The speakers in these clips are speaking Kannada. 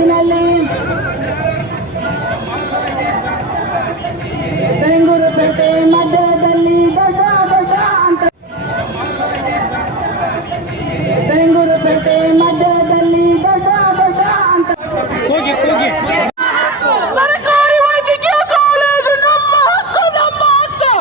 ತಾಲೂಕಿನಲ್ಲಿ ಬೆಂಗಳೂರುಪೇಟೆ ಮಧ್ಯದಲ್ಲಿ ದೊಡ್ಡ ದೊಡ್ಡ ಅಂತ ಬೆಂಗಳೂರುಪೇಟೆ ಮಧ್ಯದಲ್ಲಿ ದೊಡ್ಡ ದೊಡ್ಡ ಅಂತ ಸರ್ಕಾರಿ ವೈದ್ಯಕೀಯ ಕಾಲೇಜು ನಮ್ಮ ಹಕ್ಕು ನಮ್ಮ ಹಕ್ಕು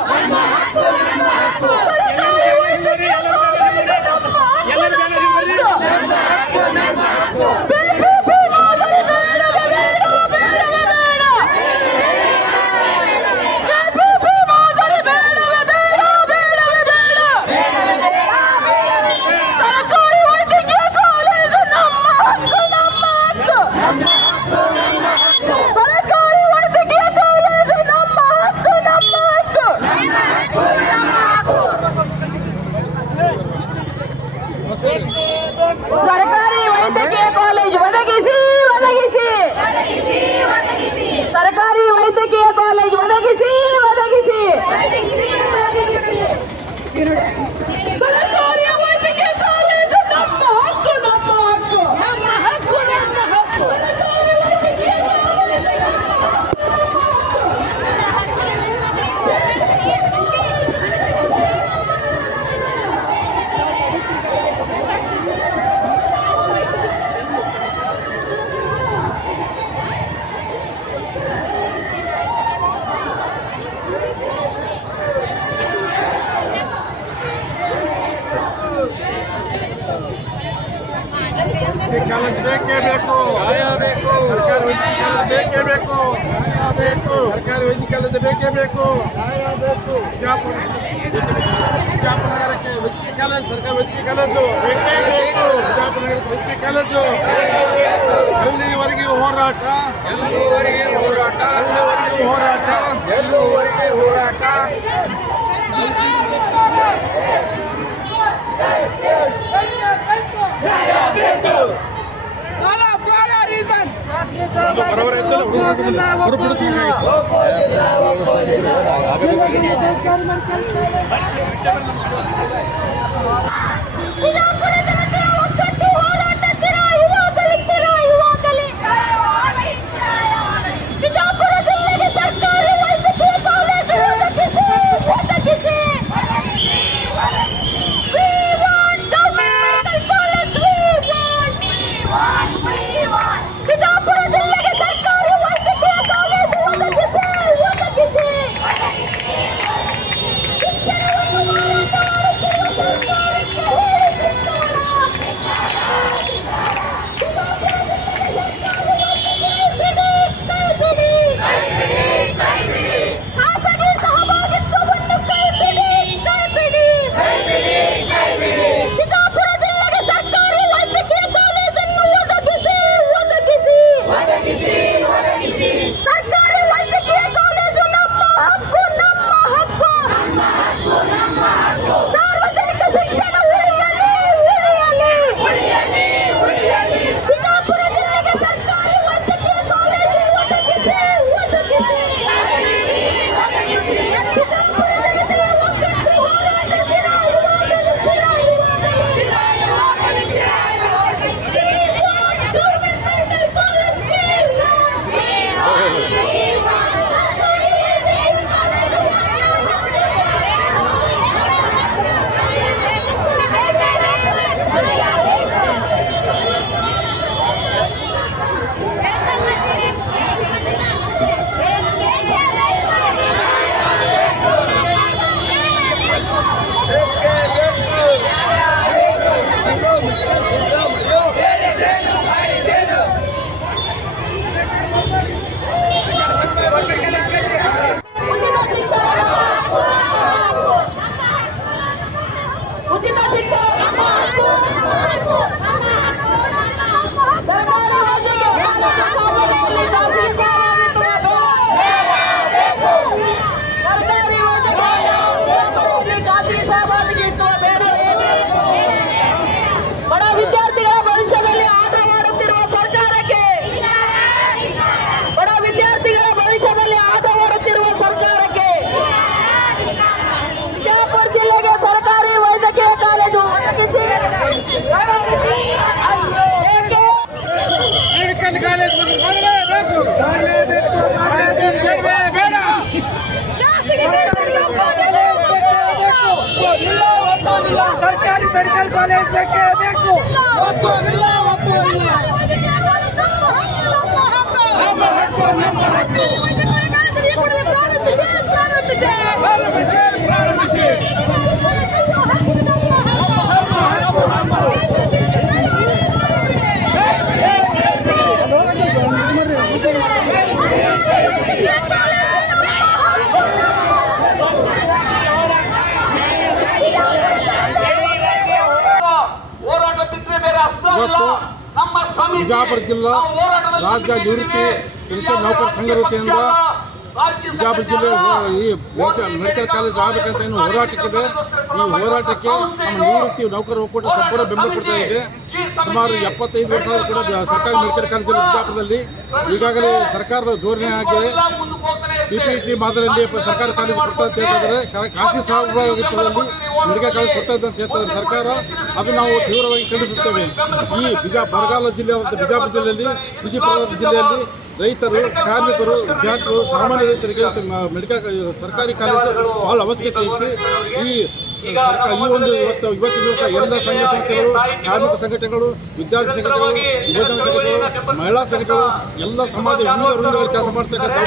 ಸರ್ಕಾರಿ ವೈದ್ಯಕೀಯ ಕಾಲೇಜು ಒದಗಿಸಿ ಒದಗಿಸಿ ಸರ್ಕಾರಿ ವೈದ್ಯಕೀಯ ಕಾಲೇಜು ಒದಗಿಸಿ ಒದಗಿಸಿ ಸರ್ಕಾರಿ ವೈದ್ಯಕೀಯ ಕಾಲೇಜು ನಮ್ಮ ಹಕ್ಕು ನಮ್ಮ ಹಕ್ಕು ನಮ್ಮ ಹಕ್ಕು ನಮ್ಮ ಹಕ್ಕು ಕಾಲೇಜ್ ಬೇಕೇ ಬೇಕು ಸರ್ಕಾರಿ ವೈದ್ಯಕೀಯ ಕಾಲೇಜ್ ಬೇಕೇ ಬೇಕು ಸರ್ಕಾರಿ ವೈದ್ಯಕೀಯ ಕಾಲೇಜ್ ಬೇಕೇ ಬೇಕು ಬಿಜಾಪುರ ನಗರಕ್ಕೆ ವೈದ್ಯಕೀಯ ಕಾಲೇಜ್ ಸರ್ಕಾರಿ ವೈದ್ಯಕೀಯ ಕಾಲೇಜು ಬೇಕೇ ಬೇಕು ಬಿಜಾಪುರ ನಗರಕ್ಕೆ ವೈದ್ಯಕೀಯ ಕಾಲೇಜು ಎಲ್ಲಿವರೆಗೆ ಹೋರಾಟ ಕಾಲೇಜ್ ಬೇಕೇ ಬೇಕು. ಒಪ್ಪೋದಿಲ್ಲ, ಒಪ್ಪೋದಿಲ್ಲ. ನಮ್ಮ ಹಕ್ಕು, ನಮ್ಮ ಹಕ್ಕು. ಪ್ರಾರಂಭಿಸಿ, ಪ್ರಾರಂಭಿಸಿ. ಇವತ್ತು ಬಿಜಾಪುರ ಜಿಲ್ಲಾ ರಾಜ್ಯ ನಿವೃತ್ತಿ ಪೆನ್ಷನ್ ನೌಕರ ಸಂಘ ವತಿಯಿಂದ ಬಿಜಾಪುರ ಜಿಲ್ಲೆ ಈ ಮೆಡಿಕಲ್ ಕಾಲೇಜ್ ಆಗಬೇಕಂತ ಏನು ಹೋರಾಟಕ್ಕಿದೆ. ಈ ಹೋರಾಟಕ್ಕೆ ನಮ್ಮ ನಿವೃತ್ತಿ ನೌಕರ ಒಕ್ಕೂಟ ಸಂಪೂರ್ಣ ಬೆಂಬಲ ಕೊಡ್ತಾ ಇದೆ. ಸುಮಾರು 75 ವರ್ಷ ಆದರೂ ಕೂಡ ಸರ್ಕಾರಿ ಮೆಡಿಕಲ್ ಕಾಲೇಜಲ್ಲಿ ಬಿಜಾಪುರದಲ್ಲಿ ಈಗಾಗಲೇ ಸರ್ಕಾರದ ಧೋರಣೆ ಆಗಿ PPT ಮಾದರಿಯಲ್ಲಿ ಸರ್ಕಾರಿ ಕಾಲೇಜು ಕೊಡ್ತಾ ಅಂತ ಹೇಳ್ತಿದ್ದಾರೆ. ಖಾಸಗಿ ಸಹಭಾಗಿತ್ವದಲ್ಲಿ ಮೆಡಿಕಲ್ ಕಾಲೇಜ್ ಕೊಡ್ತಾ ಇದೆ ಅಂತ ಹೇಳ್ತಿದ್ದಾರೆ ಸರ್ಕಾರ. ಅದು ನಾವು ತೀವ್ರವಾಗಿ ಖಂಡಿಸುತ್ತೇವೆ. ಈ ಬರಗಾಲ ಜಿಲ್ಲೆಯಾದಂಥ ಬಿಜಾಪುರ ಜಿಲ್ಲೆಯಲ್ಲಿ, ಕೃಷಿ ಪ್ರಧಾನ ಜಿಲ್ಲೆಯಲ್ಲಿ ರೈತರು, ಕಾರ್ಮಿಕರು, ವಿದ್ಯಾರ್ಥಿಗಳು, ಸಾಮಾನ್ಯ ರೈತರಿಗೆ ಮೆಡಿಕಲ್ ಸರ್ಕಾರಿ ಕಾಲೇಜು ಬಹಳ ಅವಶ್ಯಕತೆ ಐತಿ. ಈ ಒಂದು ಇವತ್ತಿನ ದಿವಸ ಎಲ್ಲ ಸಂಘ ಸಂಸ್ಥೆಗಳು, ಕಾರ್ಮಿಕ ಸಂಘಟನೆಗಳು, ವಿದ್ಯಾರ್ಥಿ ಸಂಘಟನೆಗಳು, ಯುವಜನ ಸಂಘಟನೆಗಳು, ಮಹಿಳಾ ಸಂಘಟನೆಗಳು, ಎಲ್ಲ ಸಮಾಜ ವಿವಿಧ ವೃಂದಗಳು ಕೆಲಸ ಮಾಡ್ತಕ್ಕಂಥ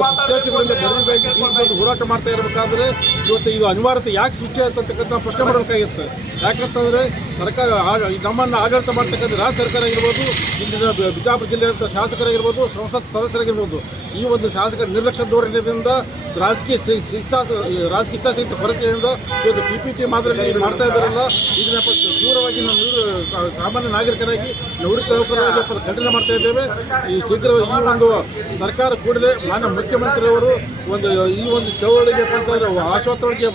ವಿದ್ಯಾರ್ಥಿಗಳಿಂದ ಬೆರಳಿಗೆ ಹೋರಾಟ ಮಾಡ್ತಾ ಇರಬೇಕಾದ್ರೆ ಇವತ್ತು ಇದು ಅನಿವಾರ್ಯತೆ ಯಾಕೆ ಸೃಷ್ಟಿ ಆಯ್ತಕ್ಕಂಥ ಪ್ರಶ್ನೆ ಮಾಡಬೇಕಾಗಿತ್ತು. ಯಾಕಂತಂದರೆ ಸರ್ಕಾರ ನಮ್ಮನ್ನು ಆಡಳಿತ ಮಾಡ್ತಕ್ಕಂಥ ರಾಜ್ಯ ಸರ್ಕಾರ ಆಗಿರ್ಬೋದು, ಇಲ್ಲಿನ ಬಿಜಾಪುರ ಜಿಲ್ಲೆಯಂಥ ಶಾಸಕರಾಗಿರ್ಬೋದು, ಸಂಸತ್ ಸದಸ್ಯರಾಗಿರ್ಬೋದು, ಈ ಒಂದು ಶಾಸಕರ ನಿರ್ಲಕ್ಷ್ಯ ಧೋರಣೆಯಿಂದ ರಾಜಕೀಯ ಇಚ್ಛಾಶಕ್ತಿ ಕೊರತೆಯಿಂದ ಇವತ್ತು PPT ಮಾದರಿಯಲ್ಲಿ ಮಾಡ್ತಾ ಇದ್ದಾರಲ್ಲ, ಇದನ್ನ ತೀವ್ರವಾಗಿ ನಾವು ಸಾಮಾನ್ಯ ನಾಗರಿಕರಾಗಿ ನಿವೃತ್ತ ನೌಕರರಾಗಿ ಖಂಡನೆ ಮಾಡ್ತಾ ಇದ್ದೇವೆ. ಈ ಶೀಘ್ರ ಈ ಒಂದು ಸರ್ಕಾರ ಕೂಡಲೇ ಮಾನ್ಯ ಮುಖ್ಯಮಂತ್ರಿಯವರು ಈ ಒಂದು ಚಳವಳಿಗೆ ಅಂತಂದರೆ ಆಶೋತ್ತರಕ್ಕೆ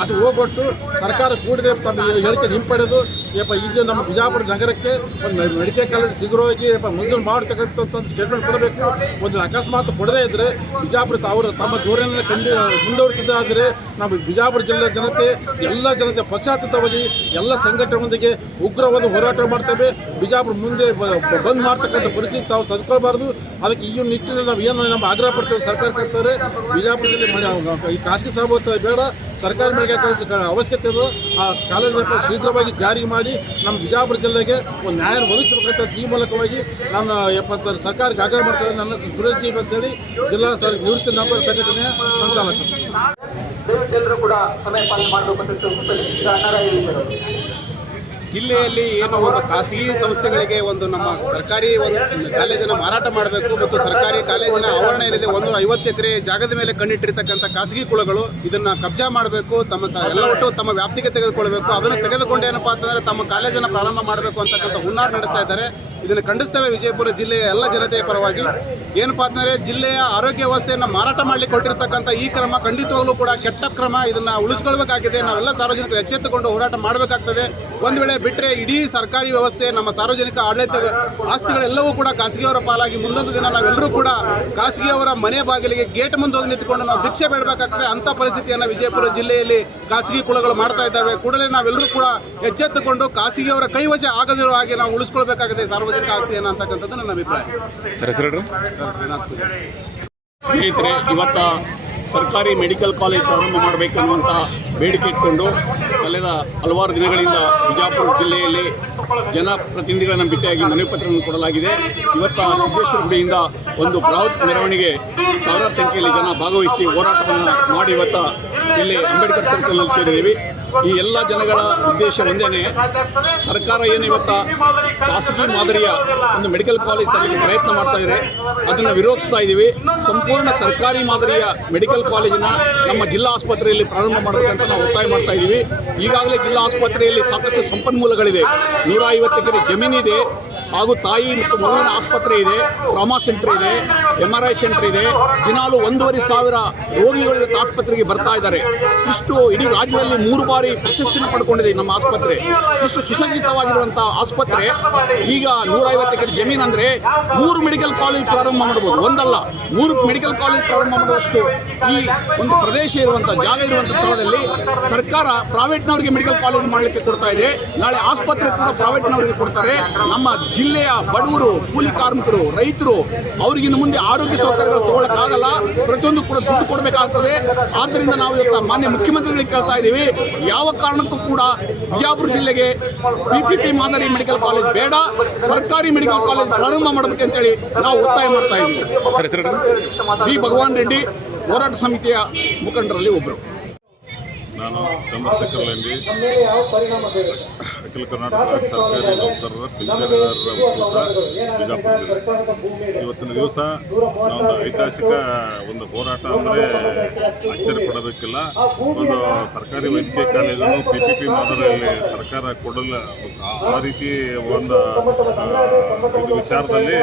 ಆಸೆ ಹೋಗ್ಬಿಟ್ಟು ಸರ್ಕಾರ ಕೂಡಲೇ ತಮ್ಮ ಹೇಳಿಕೆ ಹಿಂಪಡೆದು ಈಗ ನಮ್ಮ ಬಿಜಾಪುರ ನಗರಕ್ಕೆ ಒಂದು ಮೆಡಿಕಲ್ ಕಾಲೇಜ್ ಶೀಘ್ರವಾಗಿ ಮಂಜೂರು ಮಾಡತಕ್ಕಂಥ ಸ್ಟೇಟ್ಮೆಂಟ್ ಕೊಡಬೇಕು. ಒಂದು ಅಕಸ್ಮಾತ್ ಕೊಡದೇ ಇದ್ದರೆ ಬಿಜಾಪುರ ಅವರು ತಮ್ಮ ಧೋರಣೆಯನ್ನು ಮುಂದುವರಿಸಿದ್ದಾದರೆ ನಮ್ಮ ಬಿಜಾಪುರ ಜಿಲ್ಲೆಯ ಜನತೆ, ಎಲ್ಲ ಜನತೆ ಪಶ್ಚಾತ್ತಾಪವಾಗಿ ಎಲ್ಲ ಸಂಘಟನೆಯೊಂದಿಗೆ ಉಗ್ರವಾದ ಹೋರಾಟ ಮಾಡ್ತೇವೆ. ಬಿಜಾಪುರ ಮುಂದೆ ಬಂದ್ ಮಾಡ್ತಕ್ಕಂಥ ಪರಿಸ್ಥಿತಿ ತಾವು ತಂದುಕೊಳ್ಬಾರ್ದು. ಅದಕ್ಕೆ ಈ ನಿಟ್ಟಿನಲ್ಲಿ ನಾವು ಏನು ನಮ್ಮ ಆಗ್ರಹ ಪಡ್ತೇವೆ ಸರ್ಕಾರಕ್ಕಂತಾರೆ, ಬಿಜಾಪುರ ಜಿಲ್ಲೆ ಈ ಖಾಸಗಿ ಸಹಭಾಗಿತ್ವ ಬೇಡ, ಸರ್ಕಾರಿ ಮೆಡಿಕಲ್ ಕಾಲೇಜ್ ಅವಶ್ಯಕತೆ ಇದೆ. ಆ ಕಾಲೇಜನ್ನು ಶೀಘ್ರವಾಗಿ ಜಾರಿ ಮಾಡಿ ನಮ್ಮ ಬಿಜಾಪುರ ಜಿಲ್ಲೆಗೆ ಒಂದು ನ್ಯಾಯ ಒದಗಿಸಬೇಕಂತ ಈ ಮೂಲಕವಾಗಿ ನಾನು ಸರ್ಕಾರಕ್ಕೆ ಆಗ್ರಹ ಮಾಡ್ತಾರೆ. ನನ್ನ ಸುರೇಶ್ ಜಿ ಅಂತೇಳಿ ಜಿಲ್ಲಾ ನಿವೃತ್ತಿ ನೌಕರ ಸಂಘಟನೆಯ ಸಂಚಾಲಕ. ಎಲ್ಲರೂ ಕೂಡ ಸಮಯ ಪಾಲನೆ ಮಾಡಬೇಕು ಜಿಲ್ಲೆಯಲ್ಲಿ ಏನು ಒಂದು ಖಾಸಗಿ ಸಂಸ್ಥೆಗಳಿಗೆ ಒಂದು ನಮ್ಮ ಸರ್ಕಾರಿ ಒಂದು ಕಾಲೇಜನ್ನು ಮಾರಾಟ ಮಾಡಬೇಕು ಮತ್ತು ಸರ್ಕಾರಿ ಕಾಲೇಜಿನ ಆವರಣ ಏನಿದೆ 150 ಎಕರೆ ಜಾಗದ ಮೇಲೆ ಕಣ್ಣಿಟ್ಟಿರ್ತಕ್ಕಂಥ ಖಾಸಗಿ ಕುಳಗಳು ಇದನ್ನು ಕಬ್ಜಾ ಮಾಡಬೇಕು, ಎಲ್ಲ ಒಟ್ಟು ತಮ್ಮ ವ್ಯಾಪ್ತಿಗೆ ತೆಗೆದುಕೊಳ್ಬೇಕು. ಅದನ್ನು ತೆಗೆದುಕೊಂಡು ಏನಪ್ಪಾ ಅಂತಂದರೆ ತಮ್ಮ ಕಾಲೇಜನ್ನು ಪ್ರಾರಂಭ ಮಾಡಬೇಕು ಅಂತಕ್ಕಂಥ ಹುನ್ನಾರ ನಡೆಸ್ತಾ ಇದ್ದಾರೆ. ಇದನ್ನು ಖಂಡಿಸ್ತೇವೆ ವಿಜಯಪುರ ಜಿಲ್ಲೆಯ ಎಲ್ಲ ಜನತೆಯ ಪರವಾಗಿ. ಏನಪ್ಪಾ ಅಂತಂದರೆ ಜಿಲ್ಲೆಯ ಆರೋಗ್ಯ ವ್ಯವಸ್ಥೆಯನ್ನು ಮಾರಾಟ ಮಾಡಲಿಕ್ಕೆ ಕೊಟ್ಟಿರ್ತಕ್ಕಂಥ ಈ ಕ್ರಮ ಖಂಡಿತವಾಗಲೂ ಕೂಡ ಕೆಟ್ಟ ಕ್ರಮ. ಇದನ್ನು ಉಳಿಸ್ಕೊಳ್ಬೇಕಾಗಿದೆ. ನಾವೆಲ್ಲ ಸಾರ್ವಜನಿಕರು ಎಚ್ಚೆತ್ತುಕೊಂಡು ಹೋರಾಟ ಮಾಡಬೇಕಾಗ್ತದೆ. ಒಂದು ವೇಳೆ ಬಿಟ್ಟರೆ ಇಡೀ ಸರ್ಕಾರಿ ವ್ಯವಸ್ಥೆ, ನಮ್ಮ ಸಾರ್ವಜನಿಕ ಆಡಳಿತ ಆಸ್ತಿಗಳೆಲ್ಲವೂ ಕೂಡ ಖಾಸಗಿಯವರ ಪಾಲಾಗಿ ಮುಂದೊಂದು ದಿನ ನಾವೆಲ್ಲರೂ ಕೂಡ ಖಾಸಗಿಯವರ ಮನೆ ಬಾಗಿಲಿಗೆ ಗೇಟ್ ಮುಂದೆ ಹೋಗಿ ನಿಂತುಕೊಂಡು ನಾವು ಭಿಕ್ಷೆ ಬೇಡಬೇಕಾಗ್ತದೆ. ಅಂಥ ಪರಿಸ್ಥಿತಿಯನ್ನು ವಿಜಯಪುರ ಜಿಲ್ಲೆಯಲ್ಲಿ ಖಾಸಗಿ ಕುಳಗಳು ಮಾಡ್ತಾ ಇದ್ದಾವೆ. ಕೂಡಲೇ ನಾವೆಲ್ಲರೂ ಕೂಡ ಎಚ್ಚೆತ್ತುಕೊಂಡು ಖಾಸಗಿಯವರ ಕೈವಶ ಆಗದಿರುವ ಹಾಗೆ ನಾವು ಉಳಿಸ್ಕೊಳ್ಬೇಕಾಗಿದೆ ಸಾರ್ವಜನಿಕ ಆಸ್ತಿಯನ್ನು ಅಂತಕ್ಕಂಥದ್ದು ನನ್ನ ಅಭಿಪ್ರಾಯ. ಸ್ನೇಹಿತರೆ, ಇವತ್ತ ಸರ್ಕಾರಿ ಮೆಡಿಕಲ್ ಕಾಲೇಜ್ ಪ್ರಾರಂಭ ಮಾಡಬೇಕನ್ನುವಂಥ ಬೇಡಿಕೆ ಇಟ್ಕೊಂಡು ಕಳೆದ ಹಲವಾರು ದಿನಗಳಿಂದ ಬಿಜಾಪುರ ಜಿಲ್ಲೆಯಲ್ಲಿ ಜನಪ್ರತಿನಿಧಿಗಳನ್ನು ಭೇಟಿಯಾಗಿ ಮನವಿ ಪತ್ರವನ್ನು ಕೊಡಲಾಗಿದೆ. ಇವತ್ತು ಸಿದ್ದೇಶ್ವರ ಗುಡಿಯಿಂದ ಒಂದು ಬೃಹತ್ ಮೆರವಣಿಗೆ ಸಾವಿರಾರು ಸಂಖ್ಯೆಯಲ್ಲಿ ಜನ ಭಾಗವಹಿಸಿ ಹೋರಾಟವನ್ನು ಮಾಡಿ ಇವತ್ತು ಇಲ್ಲಿ ಅಂಬೇಡ್ಕರ್ ಸರ್ಕಲ್ನಲ್ಲಿ ಸೇರಿದ್ದೀವಿ. ಈ ಎಲ್ಲ ಜನಗಳ ಉದ್ದೇಶ ಒಂದೇ, ಸರ್ಕಾರ ಏನು ಇವತ್ತು ಖಾಸಗಿ ಮಾದರಿಯ ಒಂದು ಮೆಡಿಕಲ್ ಕಾಲೇಜ್ ತರಲಿಕ್ಕೆ ಪ್ರಯತ್ನ ಮಾಡ್ತಾ ಇದ್ದಾರೆ, ಅದನ್ನು ವಿರೋಧಿಸ್ತಾ ಇದ್ದೀವಿ. ಸಂಪೂರ್ಣ ಸರ್ಕಾರಿ ಮಾದರಿಯ ಮೆಡಿಕಲ್ ಕಾಲೇಜನ್ನು ನಮ್ಮ ಜಿಲ್ಲಾ ಆಸ್ಪತ್ರೆಯಲ್ಲಿ ಪ್ರಾರಂಭ ಮಾಡಬೇಕಂತ ನಾವು ಒತ್ತಾಯ ಮಾಡ್ತಾ ಇದ್ದೀವಿ. ಈಗಾಗಲೇ ಜಿಲ್ಲಾ ಆಸ್ಪತ್ರೆಯಲ್ಲಿ ಸಾಕಷ್ಟು ಸಂಪನ್ಮೂಲಗಳಿದೆ. 150 ಎಕರೆ ಜಮೀನಿದೆ, ಹಾಗೂ ತಾಯಿ ಮತ್ತು ಮಗುವಿನ ಆಸ್ಪತ್ರೆ ಇದೆ, ಟ್ರಾಮಾ ಸೆಂಟರ್ ಇದೆ, MRI ಸೆಂಟರ್ ಇದೆ. ದಿನಾಲು 1,500 ರೋಗಿಗಳು ಇವತ್ತು ಆಸ್ಪತ್ರೆಗೆ ಬರ್ತಾ ಇದ್ದಾರೆ. ಇಷ್ಟು ಇಡೀ ರಾಜ್ಯದಲ್ಲಿ 3 ಬಾರಿ ಪ್ರಶಸ್ತಿನ ಪಡ್ಕೊಂಡಿದೆ ನಮ್ಮ ಆಸ್ಪತ್ರೆ. ಇಷ್ಟು ಸುಸಜ್ಜಿತವಾಗಿರುವಂಥ ಆಸ್ಪತ್ರೆ ಈಗ 150 ಎಕರೆ ಜಮೀನು ಅಂದರೆ 3 ಮೆಡಿಕಲ್ ಕಾಲೇಜ್ ಪ್ರಾರಂಭ ಮಾಡ್ಬೋದು. ಒಂದಲ್ಲ 3 ಮೆಡಿಕಲ್ ಕಾಲೇಜ್ ಪ್ರಾರಂಭ ಮಾಡುವಷ್ಟು ಈ ಒಂದು ಪ್ರದೇಶ ಇರುವಂಥ ಜಾಗ ಇರುವಂಥ ಸ್ಥಳದಲ್ಲಿ ಸರ್ಕಾರ ಪ್ರೈವೇಟ್ನವರಿಗೆ ಮೆಡಿಕಲ್ ಕಾಲೇಜ್ ಮಾಡಲಿಕ್ಕೆ ಕೊಡ್ತಾ ಇದೆ. ನಾಳೆ ಆಸ್ಪತ್ರೆ ಕೂಡ ಪ್ರೈವೇಟ್ನವರಿಗೆ ಕೊಡ್ತಾರೆ. ನಮ್ಮ ಜಿಲ್ಲೆಯ ಬಡವರು, ಕೂಲಿ ಕಾರ್ಮಿಕರು, ರೈತರು ಅವರಿಗಿನ್ನು ಮುಂದೆ ಆರೋಗ್ಯ ಸೌಕರ್ಯಗಳು ತಗೊಳ್ಳೋಕ್ಕಾಗಲ್ಲ. ಪ್ರತಿಯೊಂದು ಕೂಡ ದುಡ್ಡು ಕೊಡಬೇಕಾಗ್ತದೆ. ಆದ್ದರಿಂದ ನಾವು ಇವತ್ತು ಮಾನ್ಯ ಮುಖ್ಯಮಂತ್ರಿಗಳಿಗೆ ಕೇಳ್ತಾ ಇದ್ದೀವಿ, ಯಾವ ಕಾರಣಕ್ಕೂ ಕೂಡ ಬಿಜಾಪುರ ಜಿಲ್ಲೆಗೆ PPP ಮಾದರಿ ಮೆಡಿಕಲ್ ಕಾಲೇಜ್ ಬೇಡ, ಸರ್ಕಾರಿ ಮೆಡಿಕಲ್ ಕಾಲೇಜ್ ಪ್ರಾರಂಭ ಮಾಡಬೇಕಂತೇಳಿ ನಾವು ಒತ್ತಾಯ ಮಾಡ್ತಾ ಇದ್ದೀವಿ. ಬಿ ಭಗವಾನ್ ರೆಡ್ಡಿ, ಹೋರಾಟ ಸಮಿತಿಯ ಮುಖಂಡರಲ್ಲಿ ಒಬ್ಬರು. ನಾನು ಚಂದ್ರಶೇಖರ್ ಲೆಂಡಿ, ಅಖಿಲ ಕರ್ನಾಟಕ ರಾಜ್ಯ ಸರ್ಕಾರಿ ನೌಕರರ ಪಿಂಚಣಿದಾರರ ಒಕ್ಕೂಟ ಬಿಜಾಪುರ ಜಿಲ್ಲೆ. ಇವತ್ತಿನ ದಿವಸ ನಾವೊಂದು ಐತಿಹಾಸಿಕ ಒಂದು ಹೋರಾಟ ಅಂದರೆ ಆಶ್ಚರ್ಯ ಪಡೋದಕ್ಕಿಲ್ಲ. ಒಂದು ಸರ್ಕಾರಿ ವೈದ್ಯಕೀಯ ಕಾಲೇಜನ್ನು PPP ಮಾದರಿಯಲ್ಲಿ ಸರ್ಕಾರ ಕೊಡಲು ಆ ರೀತಿ ಒಂದು ಇದು ವಿಚಾರದಲ್ಲಿ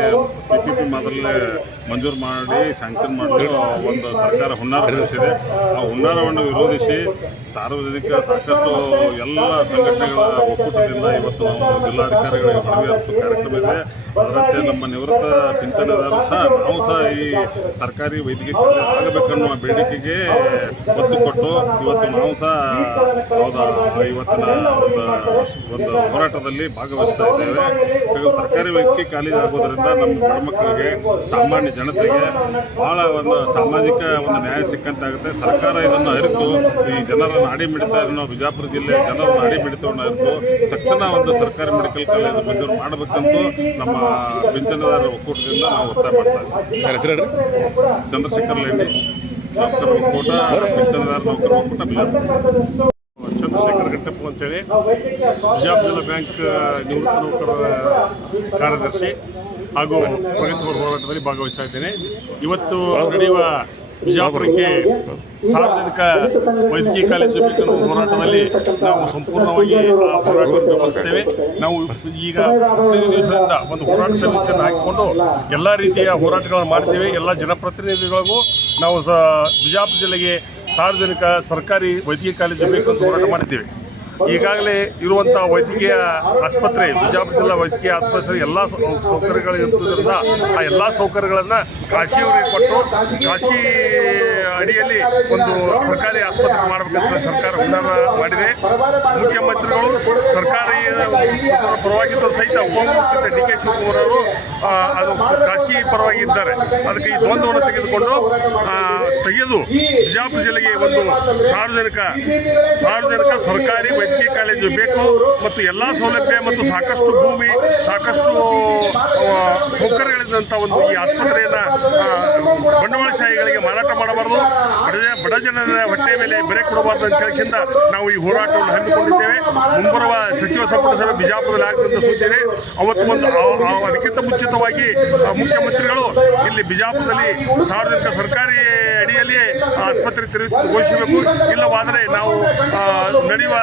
PPP ಮಾದರಿಯಲ್ಲಿ ಮಂಜೂರು ಮಾಡಿ ಸ್ಯಾಂಕ್ಷನ್ ಮಾಡಲು ಒಂದು ಸರ್ಕಾರ ಹುನ್ನಾರ ಹೊರಡಿಸಿದೆ. ಆ ಹುನ್ನಾರವನ್ನು ವಿರೋಧಿಸಿ ಸಾರ್ವಜನಿಕ ಸಾಕಷ್ಟು ಎಲ್ಲ ಸಂಘಟನೆಗಳ ಒಕ್ಕೂಟದಿಂದ ಇವತ್ತು ನಾವು ಜಿಲ್ಲಾಧಿಕಾರಿಗಳಿಗೆ ಮನವಿ ಅರ್ಪಿಸುವ ಕಾರ್ಯಕ್ರಮ ಇದೆ. ಅದರಂತೆ ನಮ್ಮ ನಿವೃತ್ತ ಪಿಂಚಣಿದಾರರು ನಾವು ಸಹ ಈ ಸರ್ಕಾರಿ ವೈದ್ಯಕೀಯ ಕಾಲೇಜ್ ಆಗಬೇಕನ್ನುವ ಬೇಡಿಕೆಗೆ ಒತ್ತು ಕೊಟ್ಟು ಇವತ್ತು ನಾವು ಸಹ ಇವತ್ತಿನ ಒಂದು ಹೋರಾಟದಲ್ಲಿ ಭಾಗವಹಿಸ್ತಾ ಇದ್ದೇವೆ. ಸರ್ಕಾರಿ ವೈದ್ಯಕೀಯ ಕಾಲೇಜ್ ಆಗೋದ್ರಿಂದ ನಮ್ಮ ಬಡ ಮಕ್ಕಳಿಗೆ, ಸಾಮಾನ್ಯ ಜನತೆಗೆ ಭಾಳ ಒಂದು ಸಾಮಾಜಿಕ ಒಂದು ನ್ಯಾಯ ಸಿಕ್ಕಂತಾಗುತ್ತೆ. ಸರ್ಕಾರ ಇದನ್ನು ಅರಿತು ಈ ಜನರ ನಾಡಿ ಮಿಡಿತವನ್ನು, ಬಿಜಾಪುರ ಜಿಲ್ಲೆಯ ಜನರ ನಾಡಿ ಮಿಡಿತವನ್ನು ಅರಿತು ತಕ್ಷಣ ಒಂದು ಸರ್ಕಾರಿ ಮೆಡಿಕಲ್ ಕಾಲೇಜು ಮಂಜೂರು ಮಾಡಬೇಕಂತೂ ನಮ್ಮ ಪಿಂಚಣಿದಾರರ ಒಕ್ಕೂಟದಿಂದ ನಾವು ಒತ್ತಾಯ ಮಾಡ್ತಾ ಇದ್ದೀವಿ. ಚಂದ್ರಶೇಖರ್ ಲೆಂಡಿ, ನೌಕರ ಒಕ್ಕೂಟ, ಪಿಂಚಣಿದಾರ ನೌಕರ ಒಕ್ಕೂಟ, ಬಿಜಾಪುರ. ಚಂದ್ರಶೇಖರ್ ಗಟ್ಟಪ್ಪ ಅಂತೇಳಿ ಬಿಜಾಪುರ ಜಿಲ್ಲಾ ಬ್ಯಾಂಕ್ ನಿವೃತ್ತ ನೌಕರರ ಕಾರ್ಯದರ್ಶಿ ಹಾಗೂ ಪ್ರಗತಿಪರ ಹೋರಾಟದಲ್ಲಿ ಭಾಗವಹಿಸ್ತಾ ಇದ್ದೇನೆ. ಇವತ್ತು ನಡೆಯುವ ಬಿಜಾಪುರಕ್ಕೆ ಸಾರ್ವಜನಿಕ ವೈದ್ಯಕೀಯ ಕಾಲೇಜು ಬೇಕನ್ನೋ ಹೋರಾಟದಲ್ಲಿ ನಾವು ಸಂಪೂರ್ಣವಾಗಿ ಆ ಹೋರಾಟವನ್ನು ಬೆಂಬಲಿಸ್ತೇವೆ. ನಾವು ಈಗ 15 ದಿವಸದಿಂದ ಒಂದು ಹೋರಾಟ ಸಮಿತಿಯನ್ನು ಹಾಕಿಕೊಂಡು ಎಲ್ಲ ರೀತಿಯ ಹೋರಾಟಗಳನ್ನು ಮಾಡ್ತೇವೆ. ಎಲ್ಲ ಜನಪ್ರತಿನಿಧಿಗಳಿಗೂ ನಾವು ಬಿಜಾಪುರ ಜಿಲ್ಲೆಗೆ ಸಾರ್ವಜನಿಕ ಸರ್ಕಾರಿ ವೈದ್ಯಕೀಯ ಕಾಲೇಜು ಬೇಕು ಅಂತ ಹೋರಾಟ ಮಾಡಿದ್ದೇವೆ. ಈಗಾಗಲೇ ಇರುವಂಥ ವೈದ್ಯಕೀಯ ಆಸ್ಪತ್ರೆ, ಬಿಜಾಪುರ ಜಿಲ್ಲಾ ವೈದ್ಯಕೀಯ ಆಸ್ಪತ್ರೆ ಎಲ್ಲ ಸೌಕರ್ಯಗಳು ಇರುವುದರಿಂದ ಆ ಎಲ್ಲ ಸೌಕರ್ಯಗಳನ್ನು ಖಾಸಗಿಯವರಿಗೆ ಕೊಟ್ಟು ಖಾಸಗಿ ಅಡಿಯಲ್ಲಿ ಒಂದು ಸರ್ಕಾರಿ ಆಸ್ಪತ್ರೆ ಮಾಡಬೇಕಂತ ಸರ್ಕಾರ ಹುನ್ನಾರ ಮಾಡಿದೆ. ಮುಖ್ಯಮಂತ್ರಿಗಳು ಸರ್ಕಾರಿ ಪರವಾಗಿದ್ದರೂ ಸಹಿತ ಉಪಮುಖ್ಯಮಂತ್ರಿ DK ಶಿವಕುಮಾರ್ ಅವರು ಅದು ಖಾಸಗಿ ಪರವಾಗಿ ಇದ್ದಾರೆ. ಅದಕ್ಕೆ ಈ ದ್ವಂದ್ವವನ್ನು ತೆಗೆದು ಬಿಜಾಪುರ ಜಿಲ್ಲೆಗೆ ಒಂದು ಸಾರ್ವಜನಿಕ ಸರ್ಕಾರಿ ವೈದ್ಯಕೀಯ ಕಾಲೇಜು ಬೇಕು ಮತ್ತು ಎಲ್ಲ ಸೌಲಭ್ಯ ಮತ್ತು ಸಾಕಷ್ಟು ಭೂಮಿ, ಸಾಕಷ್ಟು ಸೌಕರ್ಯಗಳಿದ್ದಂಥ ಒಂದು ಈ ಆಸ್ಪತ್ರೆಯನ್ನು ಬಂಡವಾಳಶಾಹಿಗಳಿಗೆ ಮಾರಾಟ ಮಾಡಬಾರ್ದು, ಬಡ ಜನರ ಹೊಟ್ಟೆ ಮೇಲೆ ಬೆಲೆ ಕೊಡಬಾರ್ದು ಅಂತ ತಿಳಿಸಿಂದ ನಾವು ಈ ಹೋರಾಟವನ್ನು ಹಮ್ಮಿಕೊಂಡಿದ್ದೇವೆ. ಮುಂಬರುವ ಸಚಿವ ಸಂಪುಟ ಸಭೆ ಬಿಜಾಪುರದಲ್ಲಿ ಆಗ್ತಂತ ಸುದ್ದಿದೆ. ಅವತ್ತು ಅದಕ್ಕಿಂತ ಮುಂಚಿತವಾಗಿ ಮುಖ್ಯಮಂತ್ರಿಗಳು ಇಲ್ಲಿ ಬಿಜಾಪುರದಲ್ಲಿ ಸಾರ್ವಜನಿಕ ಸರ್ಕಾರಿ ಅಡಿಯಲ್ಲಿ ಆಸ್ಪತ್ರೆ ತೆರೆಯುತ್ತದೆ ಘೋಷಿಸಬೇಕು. ಇಲ್ಲವಾದರೆ ನಾವು ನಡೆಯುವ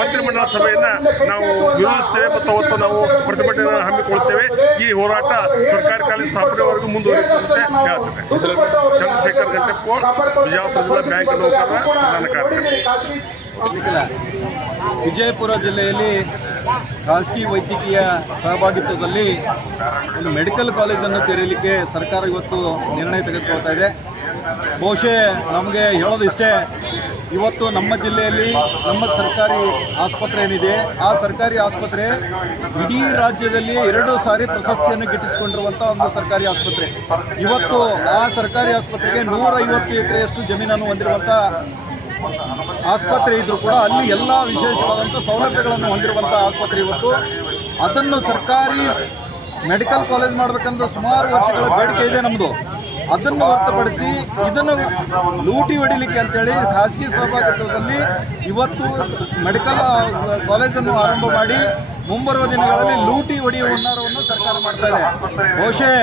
ಮಂತ್ರಿಮಂಡಲ ಸಭೆಯನ್ನು ನಾವು ವಿರೋಧಿಸ್ತೇವೆ ಮತ್ತು ಅವತ್ತು ನಾವು ಪ್ರತಿಭಟನೆ ಹಮ್ಮಿಕೊಳ್ಳುತ್ತೇವೆ. ಈ ಹೋರಾಟ ಸರ್ಕಾರಿ ಕಾಲೇಜು ಸ್ಥಾಪನೆವರೆಗೂ ಮುಂದುವರಿಯುತ್ತೆ ಹೇಳ್ತೇವೆ. ಚಂದ್ರಶೇಖರ್ ಗಂಟೆಪ್ಪ, ಬಿಜಾಪುರ ಜಿಲ್ಲಾ ಬ್ಯಾಂಕ್ ನೌಕರರ ಪ್ರಧಾನ ಕಾರ್ಯದರ್ಶಿ. ವಿಜಯಪುರ ಜಿಲ್ಲೆಯಲ್ಲಿ ಖಾಸಗಿ ವೈದ್ಯಕೀಯ ಸಹಭಾಗಿತ್ವದಲ್ಲಿ ಒಂದು ಮೆಡಿಕಲ್ ಕಾಲೇಜನ್ನು ತೆರೆಯಲಿಕ್ಕೆ ಸರ್ಕಾರ ಇವತ್ತು ನಿರ್ಣಯ ತೆಗೆದುಕೊಳ್ತಾ ಇದೆ. ಬಹುಶಃ ನಮಗೆ ಹೇಳೋದಿಷ್ಟೇ, ಇವತ್ತು ನಮ್ಮ ಜಿಲ್ಲೆಯಲ್ಲಿ ನಮ್ಮ ಸರ್ಕಾರಿ ಆಸ್ಪತ್ರೆ ಏನಿದೆ, ಆ ಸರ್ಕಾರಿ ಆಸ್ಪತ್ರೆ ಇಡೀ ರಾಜ್ಯದಲ್ಲಿ 2 ಸಾರಿ ಪ್ರಶಸ್ತಿಯನ್ನು ಗಿಟ್ಟಿಸಿಕೊಂಡಿರುವಂಥ ಒಂದು ಸರ್ಕಾರಿ ಆಸ್ಪತ್ರೆ. ಇವತ್ತು ಆ ಸರ್ಕಾರಿ ಆಸ್ಪತ್ರೆಗೆ 150 ಎಕರೆಯಷ್ಟು ಜಮೀನನ್ನು ಹೊಂದಿರುವಂಥ ಆಸ್ಪತ್ರೆ ಇದ್ದರೂ ಕೂಡ ಅಲ್ಲಿ ಎಲ್ಲ ವಿಶೇಷವಾದಂಥ ಸೌಲಭ್ಯಗಳನ್ನು ಹೊಂದಿರುವಂಥ ಆಸ್ಪತ್ರೆ ಇವತ್ತು ಅದನ್ನು ಸರ್ಕಾರಿ ಮೆಡಿಕಲ್ ಕಾಲೇಜ್ ಮಾಡಬೇಕಂತ ಸುಮಾರು ವರ್ಷಗಳ ಬೇಡಿಕೆ ಇದೆ ನಮ್ಮದು. ಅದನ್ನು ಹೊರತುಪಡಿಸಿ ಇದನ್ನು ಲೂಟಿ ಹೊಡಿಲಿಕ್ಕೆ ಅಂತೇಳಿ ಖಾಸಗಿ ಸಹಭಾಗಿತ್ವದಲ್ಲಿ ಇವತ್ತು ಮೆಡಿಕಲ್ ಕಾಲೇಜನ್ನು ಆರಂಭ ಮಾಡಿ ಮುಂಬರುವ ದಿನಗಳಲ್ಲಿ ಲೂಟಿ ಹೊಡೆಯುವ ಹುನ್ನಾರವನ್ನು ಸರ್ಕಾರ ಮಾಡ್ತಾ ಇದೆ. ಬಹುಶಃ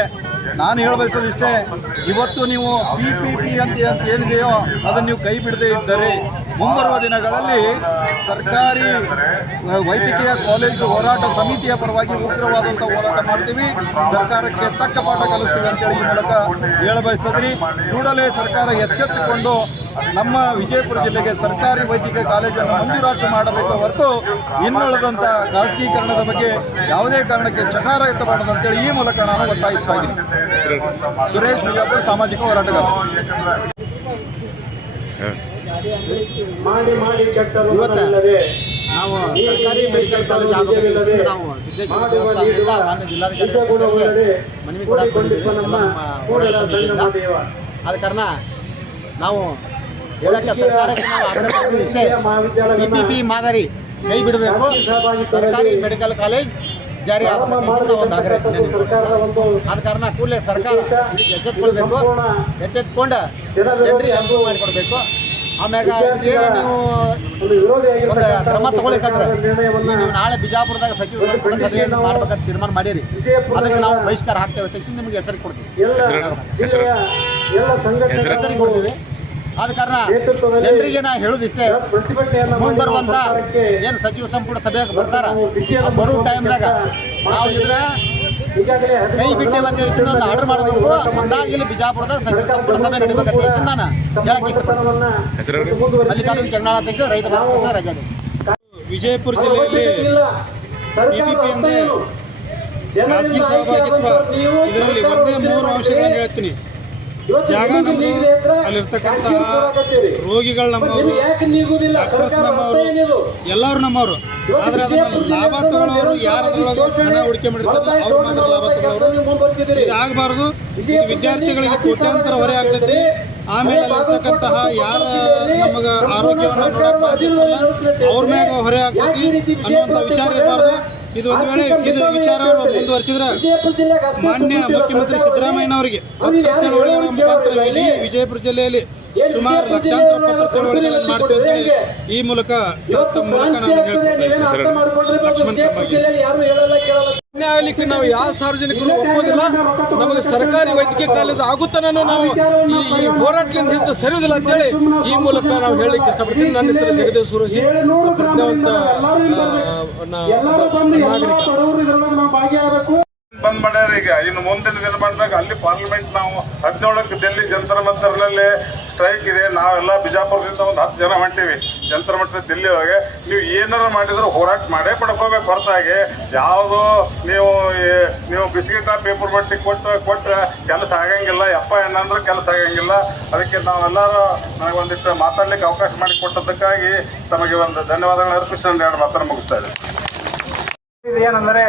ನಾನು ಹೇಳಬಯಸೋದಿಷ್ಟೇ, ಇವತ್ತು ನೀವು PPP ಅಂತ ಏನಿದೆಯೋ ಅದನ್ನು ನೀವು ಕೈ ಬಿಡದೇ ಇದ್ದರೆ ಮುಂಬರುವ ದಿನಗಳಲ್ಲಿ ಸರ್ಕಾರಿ ವೈದ್ಯಕೀಯ ಕಾಲೇಜು ಹೋರಾಟ ಸಮಿತಿಯ ಪರವಾಗಿ ಉಗ್ರವಾದಂಥ ಹೋರಾಟ ಮಾಡ್ತೀವಿ, ಸರ್ಕಾರಕ್ಕೆ ತಕ್ಕ ಪಾಠ ಕಲಿಸ್ತೀವಿ ಅಂತೇಳಿ ಈ ಮೂಲಕ ಹೇಳಬಯಸ್ತಿದ್ದೀನಿ. ಕೂಡಲೇ ಸರ್ಕಾರ ಎಚ್ಚೆತ್ತುಕೊಂಡು ನಮ್ಮ ವಿಜಯಪುರ ಜಿಲ್ಲೆಗೆ ಸರ್ಕಾರಿ ವೈದ್ಯಕೀಯ ಕಾಲೇಜನ್ನು ಮಂಜೂರಾತಿ ಮಾಡಬೇಕು ಹೊರತು ಇನ್ನುಳಿದಂಥ ಖಾಸಗೀಕರಣದ ಬಗ್ಗೆ ಯಾವುದೇ ಕಾರಣಕ್ಕೆ ಚಕಾರ ಎತ್ತಬಾರದು ಅಂತೇಳಿ ಈ ಮೂಲಕ ನಾನು ಒತ್ತಾಯಿಸ್ತಾ ಇದ್ದೀನಿ. ಸುರೇಶ್, ಬಿಜಾಪುರ, ಸಾಮಾಜಿಕ ಹೋರಾಟಗಾರ. ಮಾಡಿ ಕೆಟ್ಟರು ನಾವು ಸರ್ಕಾರಿ ಮೆಡಿಕಲ್ ಕಾಲೇಜ್ ಆಗಬೇಕಂತ ನಾವು ಸಿದ್ದೇಶ್ವರ ದೇವಸ್ಥಾನದಿಂದ ಮಾನ್ಯ ಜಿಲ್ಲಾಧಿಕಾರಿ ಮನವಿ ಕೂಡ ಕೊಟ್ಟಿದ್ದೀವಿ ನಮ್ಮ ಹೋರಾಟ ಸಮಿತಿಯಿಂದ. ಆದ ಕಾರಣ ನಾವು ಹೇಳಕ್ಕೆ ಸರ್ಕಾರಕ್ಕೆ ನಾವು ಆಗ್ರಹ ಮಾಡ್ತೀವಿ ಇಷ್ಟೇ, PPP ಮಾದರಿ ಕೈ ಬಿಡಬೇಕು, ಸರ್ಕಾರಿ ಮೆಡಿಕಲ್ ಕಾಲೇಜ್ ಜಾರಿ ಆಗಬೇಕಂತ ಒಂದು ಆಗ್ರಹ. ಆದ ಕಾರಣ ಕೂಡಲೇ ಸರ್ಕಾರ ಎಚ್ಚೆತ್ಕೊಳ್ಬೇಕು, ಎಚ್ಚೆತ್ಕೊಂಡು ಜನರಿಗೆ ಅನುಕೂಲ ಮಾಡಿಕೊಡ್ಬೇಕು. ಆಮ್ಯಾಗ ಏನು ನೀವು ಒಂದು ಕ್ರಮ ತಗೊಳ್ಳಿಕ್ಕಂದ್ರೆ ನೀವು ನಾಳೆ ಬಿಜಾಪುರದಾಗ ಸಚಿವ ಸಂಪುಟ ಸಭೆಯನ್ನು ಮಾಡ್ಬೇಕಂತ ತೀರ್ಮಾನ ಮಾಡಿರಿ, ಅದಕ್ಕೆ ನಾವು ಬಹಿಷ್ಕಾರ ಹಾಕ್ತೇವೆ, ತಕ್ಷಣ ನಿಮಗೆ ಎಚ್ಚರಿಕೆ ಕೊಡ್ತೀವಿ. ಎಚ್ಚರಿಕೆ ಕೊಡ್ತೀವಿ. ಆದ ಕಾರಣ ಜನರಿಗೆ ನಾ ಹೇಳೋದಿಷ್ಟೇ, ಮುಂದೆ ಬರುವಂಥ ಏನು ಸಚಿವ ಸಂಪುಟ ಸಭೆಗೆ ಬರ್ತಾರ ಬರೋ ಟೈಮ್ದಾಗ ನಾವು ಇದ್ರ ಕೈ ಬಿಟ್ಟೇವಂತ ಒಂದು ಆರ್ಡರ್ ಮಾಡಬೇಕು. ಅಂದಾಗ ಇಲ್ಲಿ ಬಿಜಾಪುರದಾಗ ಸಚಿವ ಸಂಪುಟ ಸಭೆ ನಡಿಬೇಕಂತ ನಾನು ಹೇಳಕ್ಕೆ ಇಷ್ಟಪಡ್ತೀನಿ. ಮಲ್ಲಿಕಾರ್ಜುನ ಕೆಂಗನಾಳಾಧ್ಯಕ್ಷ, ರೈತ ಭಾರತ ರಾಜ್ಯಾಧ್ಯಕ್ಷ. ವಿಜಯಪುರ ಜಿಲ್ಲೆಯಲ್ಲಿ PPP ಅಂದರೆ ಖಾಸಗಿ ಸಹಭಾಗಿತ್ವ, ಇದರಲ್ಲಿ ಒಂದೇ 3 ಅಂಶಗಳನ್ನು ಹೇಳ್ತೀನಿ. ಜಾಗ ನಮ್ಮದು, ಅಲ್ಲಿರ್ತಕ್ಕಂಥ ರೋಗಿಗಳು ನಮ್ಮವರು, ಡಾಕ್ಟರ್ಸ್ ನಮ್ಮವರು, ಎಲ್ಲರೂ ನಮ್ಮವರು. ಆದರೆ ಅದನ್ನು ಲಾಭ ತಗೊಳ್ಳೋರು ಯಾರು ಅದರೊಳಗೆ ಹಣ ಹೂಡಿಕೆ ಮಾಡಿರ್ತಾರಲ್ಲ ಅವ್ರು ಮಾತ್ರ ಲಾಭ ತಗೊಳ್ಳೋರು. ಇದಾಗಬಾರ್ದು. ಇದು ವಿದ್ಯಾರ್ಥಿಗಳಿಗೆ ಕೋಟ್ಯಾಂತರ ಹೊರೆ ಆಗ್ತೈತಿ. ಆಮೇಲೆ ಅಲ್ಲಿರ್ತಕ್ಕಂತಹ ಯಾರ ನಮಗೆ ಆರೋಗ್ಯವನ್ನು ನೋಡಕ್ಕೆ ಅವ್ರ ಮ್ಯಾಗ ಹೊರೆ ಆಗ್ತೈತಿ ಅನ್ನುವಂಥ ವಿಚಾರ ಇರಬಾರ್ದು. ಇದು ಒಂದು ವೇಳೆ ಇದು ವಿಚಾರ ಅವರು ಮುಂದುವರಿಸಿದ್ರೆ ಮಾನ್ಯ ಮುಖ್ಯಮಂತ್ರಿ ಸಿದ್ದರಾಮಯ್ಯನವರಿಗೆ ಪತ್ರ ಚಳವಳಿಗಳ ಮುಖಾಂತರ ಇಡೀ ವಿಜಯಪುರ ಜಿಲ್ಲೆಯಲ್ಲಿ ಸುಮಾರು ಲಕ್ಷಾಂತರ ಪತ್ರ ಚಳವಳಿಗಳನ್ನು ಮಾಡ್ತೀವಿ ಅಂತೇಳಿ ಈ ಮೂಲಕ ತಮ್ಮ ಮೂಲಕ ನಾನು ಹೇಳ್ಕೊಡ್ತೇನೆ. ಲಕ್ಷ್ಮಣ್ ಕಂಬಾಗಿ. ನ್ಯಾಯಾಲಯಕ್ಕೆ ನಾವು ಯಾವ ಸಾರ್ವಜನಿಕರು ಒಪ್ಪೋದಿಲ್ಲ. ನಮಗೆ ಸರ್ಕಾರಿ ವೈದ್ಯಕೀಯ ಕಾಲೇಜು ಆಗುತ್ತಾನೋ ನಾವು ಈ ಹೋರಾಟದಿಂದ ಹಿಂದೆ ಸರಿಯುವುದಿಲ್ಲ ಅಂತೇಳಿ ಈ ಮೂಲಕ ನಾವು ಹೇಳಲಿಕ್ಕೆ ಇಷ್ಟಪಡ್ತೀವಿ. ನನ್ನ ಹೆಸರು ಜಗದೇವ್ ಸುರೇಶಿ, ಪ್ರಜ್ಞಾವಂತ ಬಂದ್ ಮಾಡ್ಯಾರ. ಈಗ ಇನ್ನು ಮುಂದಿನ ದಿನಮಾನದಾಗ ಅಲ್ಲಿ ಪಾರ್ಲಿಮೆಂಟ್ ನಾವು 17ಕ್ಕೆ ಡೆಲ್ಲಿ ಜಂತರ್ ಮಂತರ್ನಲ್ಲಿ ಸ್ಟ್ರೈಕ್ ಇದೆ. ನಾವೆಲ್ಲ ಬಿಜಾಪುರದಿಂದ ಒಂದು 10 ಜನ ಹೊಂಟೀವಿ ಜಂತರ್ ಮಂತರ ದಿಲ್ಲಿ ಒಳಗೆ. ನೀವು ಏನಾರ ಮಾಡಿದ್ರು ಹೋರಾಟ ಮಾಡೇ ಪಡ್ಕೋಬೇಕು ಹೊರತಾಗಿ ಯಾವುದು ನೀವು ಬಿಸ್ಕಿಟ ಪೇಪರ್ ಬಟ್ಟಿ ಕೊಟ್ಟರೆ ಕೆಲಸ ಆಗಂಗಿಲ್ಲ. ಯಪ್ಪ ಏನಂದ್ರೆ ಕೆಲಸ ಆಗಂಗಿಲ್ಲ. ಅದಕ್ಕೆ ನಾವೆಲ್ಲರೂ ನನಗೊಂದಿಷ್ಟು ಮಾತಾಡ್ಲಿಕ್ಕೆ ಅವಕಾಶ ಮಾಡಿ ಕೊಟ್ಟದಕ್ಕಾಗಿ ತಮಗೆ ಒಂದು ಧನ್ಯವಾದಗಳು ಅರ್ಪಿಸಿ ಒಂದು 2 ಮಾತನ್ನು ಮುಗಿಸ್ತಾ ಇದ್ದೇನೆ. ಇದೇನೆಂದರೆ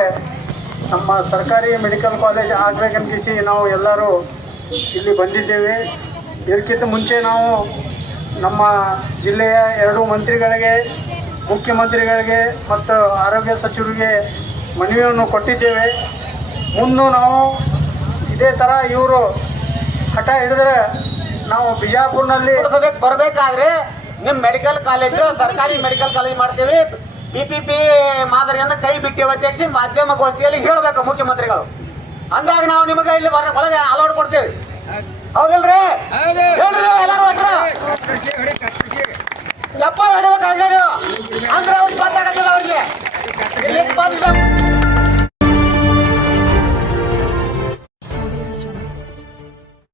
ನಮ್ಮ ಸರ್ಕಾರಿ ಮೆಡಿಕಲ್ ಕಾಲೇಜ್ ಆಗಬೇಕಂತಿಸಿ ನಾವು ಎಲ್ಲರೂ ಇಲ್ಲಿ ಬಂದಿದ್ದೇವೆ. ಇದಕ್ಕಿಂತ ಮುಂಚೆ ನಾವು ನಮ್ಮ ಜಿಲ್ಲೆಯ 2 ಮಂತ್ರಿಗಳಿಗೆ, ಮುಖ್ಯಮಂತ್ರಿಗಳಿಗೆ ಮತ್ತು ಆರೋಗ್ಯ ಸಚಿವರಿಗೆ ಮನವಿಯನ್ನು ಕೊಟ್ಟಿದ್ದೇವೆ. ಮುಂದೆ ನಾವು ಇದೇ ಥರ ಇವರು ಹಠ ಹಿಡಿದ್ರೆ ನಾವು ಬಿಜಾಪುರ್ನಲ್ಲಿ ಬರಬೇಕಾದ್ರೆ ನಿಮ್ಮ ಮೆಡಿಕಲ್ ಕಾಲೇಜು ಸರ್ಕಾರಿ ಮೆಡಿಕಲ್ ಕಾಲೇಜ್ ಮಾಡ್ತೀವಿ, PPP ಮಾದರಿಯಿಂದ ಕೈ ಬಿಟ್ಟಿವ ಅಧ್ಯಕ್ಷ ಮಾಧ್ಯಮಗೋಷ್ಠಿಯಲ್ಲಿ ಹೇಳಬೇಕು ಮುಖ್ಯಮಂತ್ರಿಗಳು. ಅಂದಾಗ ನಾವು ನಿಮಗೆ ಇಲ್ಲಿ ಒಳಗೆ ಅಲೌಟ್ ಕೊಡ್ತೇವೆ. ಹೌದಿಲ್ರಿ? ಹೇಳ್ರಿ ಎಲ್ಲರೂ ಒಟ್ರ ಚಪ್ಪ ಹೊಡಿಬೇಕಾಗ್ಯ ನೀವು.